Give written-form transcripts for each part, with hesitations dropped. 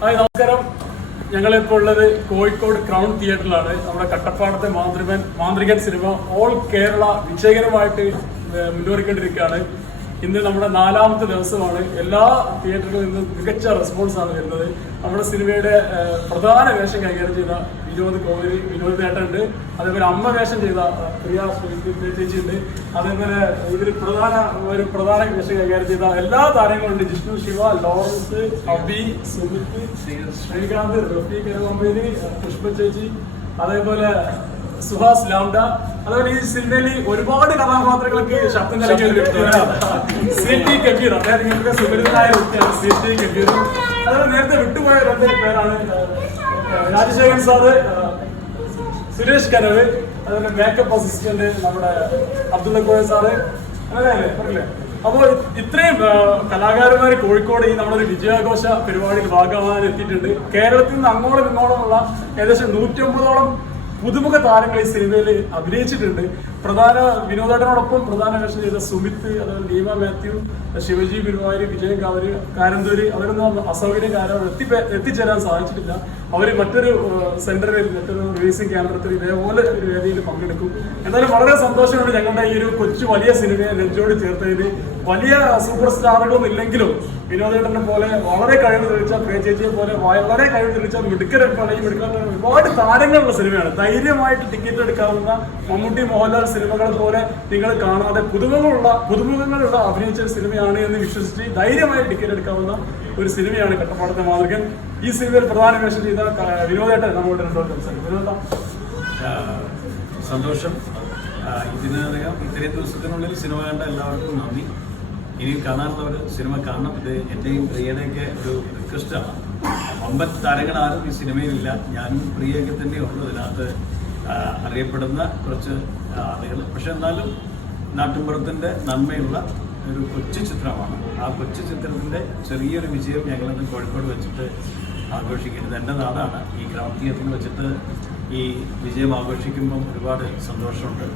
Hi നമസ്കാരം. ഞങ്ങളിപ്പോൾ ഉള്ളത് കോഴിക്കോട് ക്രൗൺ തിയേറ്ററിലാണ്. നമ്മുടെ കട്ടപ്പാടത്തെ മാന്ത്രികൻ സിനിമ ഓൾ കേരള വിജയകരമായിട്ട് മുന്നേറിക്കൊണ്ടിരിക്കുകയാണ്. ഇന്ന് നമ്മുടെ 4ാമത്തെ ദിവസമാണ്. എല്ലാ തിയേറ്ററുകളിൽ നിന്നും മികച്ച റെസ്പോൺസാണ് വരുന്നത്. നമ്മുടെ സിനിമയുടെ പ്രധാന വേഷം കൈകാര്യം ചെയ്ത വിനോദ് ചേട്ടനുണ്ട്. അതേപോലെ അമ്മ വേഷം ചെയ്ത പ്രിയ ചേച്ചിയുണ്ട്. അതേപോലെ ഇതിൽ പ്രധാന വേഷം കൈകാര്യം ചെയ്ത എല്ലാ താരങ്ങളുണ്ട്. ജിഷ്ണു, ശിവ, ലോറൻസ്, അബി, സുമിത്, ശ്രീകാന്ത്, റഫീഖ് കമ്പനി, പുഷ്പ ചേച്ചി, അതേപോലെ സുഹാസ് ലാംഡ. അതുപോലെ ഈ സിനിമയിൽ ഒരുപാട് കഥാപാത്രങ്ങൾക്ക് ശബ്ദം നൽകിയ CT കബീർ, അതായത് നിങ്ങൾക്ക് സുപരിതനായ വ്യക്തിയാണ് CT കബീർ. അതുപോലെ നേരത്തെ വിട്ടുപോയ 2 പേരാണ് രാജശേഖരൻ സാറ്, സുരേഷ് കനവ്, അതുപോലെ മേക്കപ്പ് അസിസ്റ്റന്റ് നമ്മുടെ അബ്ദുള്ള കോയ സാറ്. അങ്ങനെയല്ലേ പറയില്ലേ? അപ്പോൾ ഇത്രയും കലാകാരന്മാർ കോഴിക്കോട് ഈ നമ്മുടെ ഒരു വിജയാഘോഷ പരിപാടിയിൽ ഭാഗമാകാൻ എത്തിയിട്ടുണ്ട്. കേരളത്തിൽ നിന്ന് അങ്ങോളം ഇങ്ങോളമുള്ള ഏകദേശം 150ഓളം പുതുമുഖ താരങ്ങൾ ഈ സിനിമയിൽ അഭിനയിച്ചിട്ടുണ്ട്. വിനോദേട്ടനോടൊപ്പം പ്രധാന വേഷം ചെയ്ത സുമിത്, അതുപോലെ നീമ മാത്യു, ശിവജി ഗുരുവായൂർ, വിജയൻ കാരന്തൂര് അവരൊന്നും അസൗകര്യക്കാരോ എത്തിച്ചേരാൻ സാധിച്ചിട്ടില്ല. അവർ മറ്റൊരു സെന്ററിൽ മറ്റൊരു റിലീസിംഗ് കേന്ദ്രത്തിൽ ഇതേപോലെ ഒരു വേദിയിൽ പങ്കെടുക്കും. എന്തായാലും വളരെ സന്തോഷമുണ്ട് ഞങ്ങളുടെ ഈ ഒരു വലിയ സിനിമയെ നെഞ്ചോട് ചേർത്തതിന്. വലിയ സൂപ്പർ സ്റ്റാറുകളൊന്നും ഇല്ലെങ്കിലും വിനോദേട്ടനെ പോലെ വളരെ കഴിവ് തെളിയിച്ച പ്രിയ ചേച്ചിയെ പോലെ വളരെ കഴിവ് തെളിയിച്ച മിടുക്കൻ ഒരുപാട് താരങ്ങളുള്ള സിനിമയാണ്. ധൈര്യമായിട്ട് ടിക്കറ്റ് എടുക്കാവുന്ന മമ്മൂട്ടി, മോഹൻലാൽ സിനിമകളെ പോലെ നിങ്ങൾ കാണാതെ പുതുമുഖങ്ങളുള്ള അഭിനയിച്ച സിനിമയാണ് എന്ന് വിശ്വസിച്ച് ധൈര്യമായി ടിക്കറ്റ് എടുക്കാവുന്ന ഒരു സിനിമയാണ് കട്ടപ്പാടത്തെ മാന്ത്രികൻ. ഈ സിനിമയിൽ പ്രധാന വേഷം ചെയ്ത വിനോദേട്ടൻ നമ്മളുടെ സംസാരിക്കും. സന്തോഷം. ഇതിനറിയാം ഇത്രയും ദിവസത്തിനുള്ളിൽ സിനിമ കണ്ട എല്ലാവർക്കും നന്ദി. ഇനിയും കാണാനുള്ളവർ സിനിമ കാണണം. ഇത് എൻ്റെയും പ്രിയയുടെയൊക്കെ ഒരു റിക്വസ്റ്റാണ്. 9 താരങ്ങളാരും ഈ സിനിമയിലില്ല. ഞാനും പ്രിയൊക്കെ തന്നെയുള്ളൂ ഇതിനകത്ത് അറിയപ്പെടുന്ന കുറച്ച് ആളുകൾ. പക്ഷെ എന്നാലും നാട്ടിൻപുറത്തിൻ്റെ നന്മയുള്ള ഒരു കൊച്ചു ചിത്രമാണ്. ആ കൊച്ചു ചിത്രത്തിൻ്റെ ചെറിയൊരു വിജയം ഞങ്ങളിന്ന് കോഴിക്കോട് വെച്ചിട്ട് ആഘോഷിക്കുന്നത്. എൻ്റെ നാടാണ്. ഈ ക്രൗൺ തിയേറ്ററിൽ വെച്ചിട്ട് ഈ വിജയം ആഘോഷിക്കുമ്പം ഒരുപാട് സന്തോഷമുണ്ട്.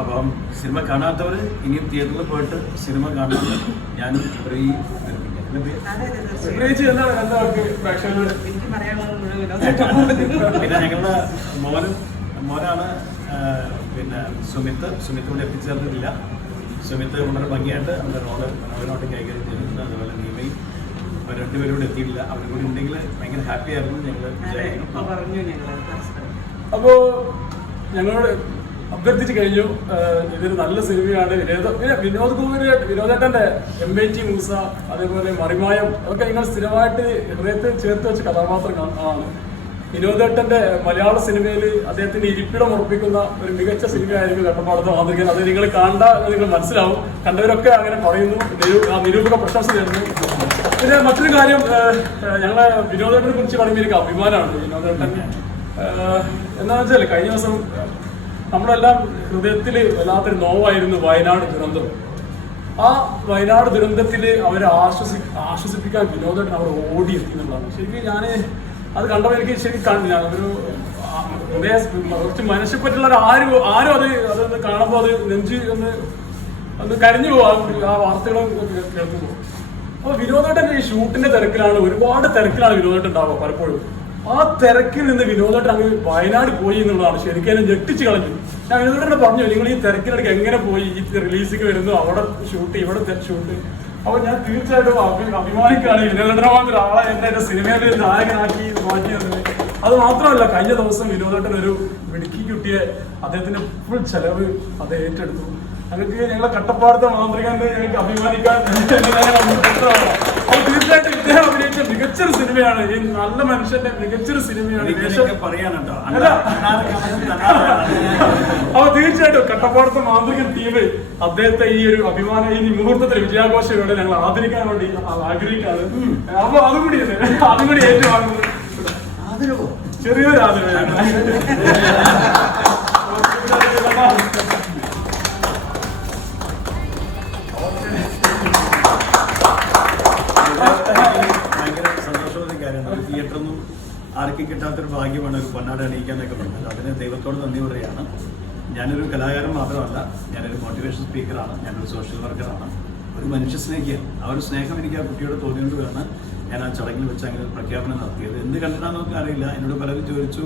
അപ്പം സിനിമ കാണാത്തവർ ഇനിയും തിയേറ്ററിൽ പോയിട്ട് സിനിമ കാണുന്നത് ഞാനും പിന്നെ ഞങ്ങളുടെ മോനാണ് സുമിത്ത് ഇവിടെ എത്തിച്ചേർന്നിട്ടില്ല. സുമിത്ത് വളരെ ഭംഗിയായിട്ട് അവരുടെ റോള് അവനോട്ട് കൈകാര്യം ചെയ്തിട്ടുണ്ട്. അതുപോലെ നീമയും അവർ 2 പേരും കൂടെ എത്തിയിട്ടില്ല. അവരും കൂടി ഉണ്ടെങ്കിൽ ഭയങ്കര ഹാപ്പി ആയിരുന്നു. അപ്പോൾ ഞങ്ങളോട് അഭ്യർത്ഥിച്ചു കഴിഞ്ഞു. ഇതൊരു നല്ല സിനിമയാണ്. വിനോദേട്ടന്റെ MIT മൂസ, അതേപോലെ മറിമായം അതൊക്കെ നിങ്ങൾ സ്ഥിരമായിട്ട് ഹൃദയത്തിൽ ചേർത്ത് വെച്ച കഥാപാത്രം ആണ്. വിനോദേട്ടന്റെ മലയാള സിനിമയിൽ അദ്ദേഹത്തിന്റെ ഇരിപ്പിടം ഉറപ്പിക്കുന്ന ഒരു മികച്ച സിനിമയായിരിക്കും കട്ടപ്പാടത്തെ മാന്ത്രികൻ. അത് നിങ്ങൾ നിങ്ങൾ മനസ്സിലാവും. കണ്ടവരൊക്കെ അങ്ങനെ പറയുന്നു. നിരൂപക പ്രശംസ തരുന്നു. പിന്നെ മറ്റൊരു കാര്യം, ഞങ്ങളെ വിനോദേട്ടനെ കുറിച്ച് പറയുമ്പോൾ എനിക്ക് അഭിമാനമാണ്. വിനോദേട്ടൻ എന്താണെന്ന് വെച്ചാൽ കഴിഞ്ഞ ദിവസം നമ്മളെല്ലാം ഹൃദയത്തിൽ വല്ലാത്തൊരു നോവായിരുന്നു വയനാട് ദുരന്തം. ആ വയനാട് ദുരന്തത്തിൽ അവരെ ആശ്വസിപ്പിക്കാൻ വിനോദേട്ടൻ അവർ ഓടിയെത്തി എന്നുള്ളതാണ്. ശരിക്കും ഞാൻ അത് കണ്ടപ്പോൾ എനിക്ക് ശരിക്കും കാണില്ല. ഒരു കുറച്ച് മനുഷ്യപ്പറ്റുള്ള ആരും അതൊന്ന് കാണുമ്പോൾ അത് നെഞ്ച് ഒന്ന് കരഞ്ഞു പോകും ആ വാർത്തകളും കേൾക്കുമ്പോൾ. അപ്പോൾ വിനോദേട്ടൻ ഈ ഷൂട്ടിന്റെ തിരക്കിലാണ്, ഒരുപാട് തിരക്കിലാണ് വിനോദേട്ടൻ ഉണ്ടാവുക പലപ്പോഴും. ആ തിരക്കിൽ നിന്ന് വിനോദേട്ടൻ അങ്ങ് വയനാട് പോയി എന്നുള്ളതാണ് ശരിക്കും എന്നെ ഞെട്ടിച്ച് കളഞ്ഞു. ഞാൻ വിനോദേട്ടനെ പറഞ്ഞു, നിങ്ങൾ ഈ തിരക്കിനിടയ്ക്ക് എങ്ങനെ പോയി? ഈ റിലീസിങ് വരുന്നു, അവിടെ ഷൂട്ട്, ഇവിടെ ഷൂട്ട്. അപ്പോൾ ഞാൻ തീർച്ചയായിട്ടും അഭിമാനിക്കുകയാണ് വിനോദേട്ടനെ മാത്രം ആളെ എൻ്റെ സിനിമയിൽ നായകനാക്കി മാറ്റിയത്. അത് മാത്രമല്ല, കഴിഞ്ഞ ദിവസം വിനോദേട്ടൻ ഒരു മിടുക്കി കുട്ടിയെ അദ്ദേഹത്തിന്റെ ഫുൾ ചെലവ് അത് ഏറ്റെടുത്തു. ഞങ്ങൾക്ക് ഞങ്ങളെ കട്ടപ്പാടത്തെ മാന്ത്രികന്റെ ഞങ്ങൾക്ക് അഭിമാനിക്കാൻ തീർച്ചയായിട്ടും ഇദ്ദേഹം അഭിനയിച്ച മികച്ചൊരു സിനിമയാണ്. ഈ നല്ല മനുഷ്യന്റെ മികച്ചൊരു സിനിമയാണ്. അപ്പൊ തീർച്ചയായിട്ടും കട്ടപ്പാടത്തെ മാന്ത്രികൻ ടീം അദ്ദേഹത്തെ ഈ ഒരു അഭിമാനം ഈ മുഹൂർത്തത്തിൽ വിജയാഘോഷയോടെ ഞങ്ങൾ ആദരിക്കാൻ വേണ്ടി ആഗ്രഹിക്കാറ്. അപ്പൊ അതും കൂടി ഏറ്റുവാങ്ങുന്നത് ചെറിയൊരു ആദരവ്. തിയേറ്ററൊന്നും ആർക്കും കിട്ടാത്തൊരു ഭാഗ്യമാണ് ഒരു പൊന്നാട അണിയിക്കാന്നൊക്കെ പറഞ്ഞത്. അതിന് ദൈവത്തോട് നന്ദി പറയുകയാണ്. ഞാനൊരു കലാകാരൻ മാത്രമല്ല, ഞാനൊരു മോട്ടിവേഷൻ സ്പീക്കറാണ്, ഞാനൊരു സോഷ്യൽ വർക്കറാണ്, ഒരു മനുഷ്യ സ്നേഹിയാണ്. ആ ഒരു സ്നേഹം എനിക്ക് ആ കുട്ടിയോട് തോന്നിയോണ്ടാണ് ഞാൻ ആ ചടങ്ങിൽ വെച്ച് അങ്ങനെ ഒരു പ്രഖ്യാപനം നടത്തിയത്. എന്ത് കണ്ടിട്ടാണെന്ന് നമുക്ക് അറിയില്ല. എന്നോട് പലരും ചോദിച്ചു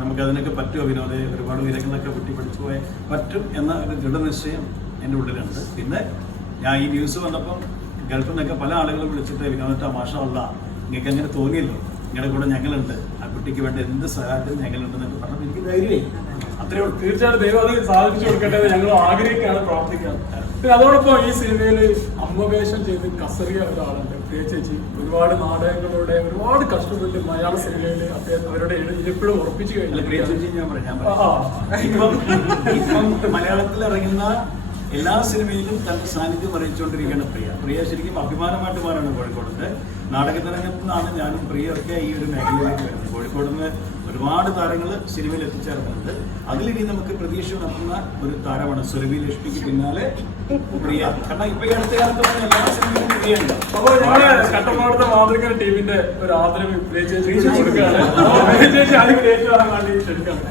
നമുക്കതിനൊക്കെ പറ്റുമോ വിനോദെ, ഒരുപാട് ഉയരങ്ങളൊക്കെ വെട്ടിപ്പിടിച്ചു പോയാൽ പറ്റും എന്ന ഒരു ദൃഢനിശ്ചയം എൻ്റെ ഉള്ളിലുണ്ട്. പിന്നെ ഞാൻ ഈ ന്യൂസ് വന്നപ്പം ഗൾഫിൽ നിന്നൊക്കെ പല ആളുകളും വിളിച്ചിട്ട് വിനോദ മാഷല്ല നിങ്ങൾക്ക് അങ്ങനെ തോന്നിയല്ലോ, നിങ്ങളുടെ കൂടെ ഞങ്ങളുണ്ട്, ആ കുട്ടിക്ക് വേണ്ട എന്ത് സഹായത്തിനും ഞങ്ങളുണ്ടെന്നൊക്കെ പറഞ്ഞപ്പോൾ എനിക്ക് ധൈര്യമായി. അത്രയേ ഉള്ളൂ. തീർച്ചയായിട്ടും ദൈവം അത് സാധിച്ചു കൊടുക്കട്ടെ ഞങ്ങൾ ആഗ്രഹിക്കുകയാണ്, പ്രാർത്ഥിക്കുകയാണ്. പിന്നെ അതോടൊപ്പം ഈ സിനിമയിൽ അമ്മവേഷം ചെയ്ത് കസറിയ ഒരാളുണ്ട്, പ്രിയ ചേച്ചി. ഒരുപാട് നാടകങ്ങളുടെ ഒരുപാട് കഷ്ടപ്പെട്ട് മലയാള സിനിമയിൽ അവരുടെ ഇപ്പോഴും ഉറപ്പിച്ചു കഴിഞ്ഞു. പ്രിയ ചേച്ചി ഇപ്പം മലയാളത്തിൽ ഇറങ്ങുന്ന എല്ലാ സിനിമയിലും തന്റെ സാന്നിധ്യം അറിയിച്ചുകൊണ്ടിരിക്കുകയാണ് പ്രിയ. ശരിക്കും അഭിമാനമായിട്ട് മാറാണ് കോഴിക്കോടിന്റെ നാടകരംഗത്തു നിന്നാണ് ഞാനും പ്രിയൊക്കെ ഈ ഒരു മേഖലയിലേക്ക് വരുന്നത്. കോഴിക്കോട് നിന്ന് ഒരുപാട് താരങ്ങൾ സിനിമയിൽ എത്തിച്ചേർന്നുണ്ട്. അതിലിനി നമുക്ക് പ്രതീക്ഷ നടത്തുന്ന ഒരു താരമാണ് സുരഭി ലക്ഷ്മിക്ക് പിന്നാലെ പ്രിയ. കാരണം ഇപ്പൊ ഈ അടുത്ത കാലത്ത് എല്ലാ സിനിമയിലും പ്രിയുണ്ട്. അപ്പോൾ ഞങ്ങള് കട്ടപ്പാടത്തെ മാതൃക ടീമിന്റെ ഒരു ആദരവ് പ്രിയ ചേച്ചി കൊടുക്കുകയാണ്. പ്രിയ ചേച്ചി ആദ്യം ഏറ്റവും വേണ്ടി ക്ഷണിക്കാണ്.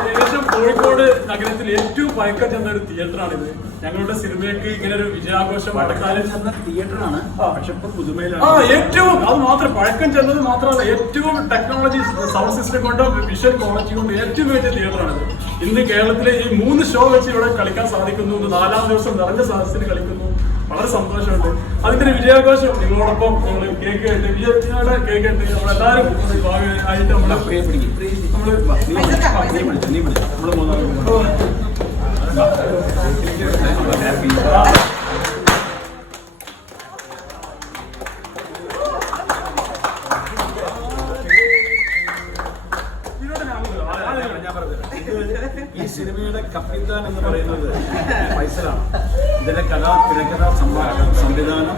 ഏകദേശം കോഴിക്കോട് നഗരത്തിൽ ഏറ്റവും പഴക്കം ചെന്ന ഒരു തിയേറ്ററാണിത്. ഞങ്ങളുടെ സിനിമയ്ക്ക് ഇങ്ങനെ ഒരു വിജയാഘോഷം നടക്കാനും ചെന്ന തിയേറ്ററാണ്. പക്ഷെ ഇപ്പൊ പുതുമയിലാണ് ഏറ്റവും, അത് മാത്രം പഴക്കം ചെന്നത് മാത്രമല്ല, ഏറ്റവും ടെക്നോളജി സൗണ്ട് സിസ്റ്റം കൊണ്ടും വിഷ്വൽ ക്വാളിറ്റി കൊണ്ടും ഏറ്റവും വലിയ തിയേറ്ററാണിത്. ഇന്ന് കേരളത്തിലെ ഈ 3 ഷോ വെച്ച് ഇവിടെ കളിക്കാൻ സാധിക്കുന്നു. 4-ാം ദിവസം നിറഞ്ഞ സാഹചര്യത്തിൽ കളിക്കുന്നു. വളരെ സന്തോഷമുണ്ട്. അതിന്റെ ഒരു വിജയാഘോഷം നിങ്ങളോടൊപ്പം നമ്മൾ കേക്ക് കേട്ട് വിജയയുടെ കേക്ക് കേട്ട് നമ്മളെല്ലാവരും ഭാഗമായിട്ട് നമ്മളെ ഈ സിനിമയുടെ കപ്പിത്താൻ എന്ന് പറയുന്നത് ഫൈസലാണ്. ഇതിന്റെ തിരക്കഥ, സംവിധാനം,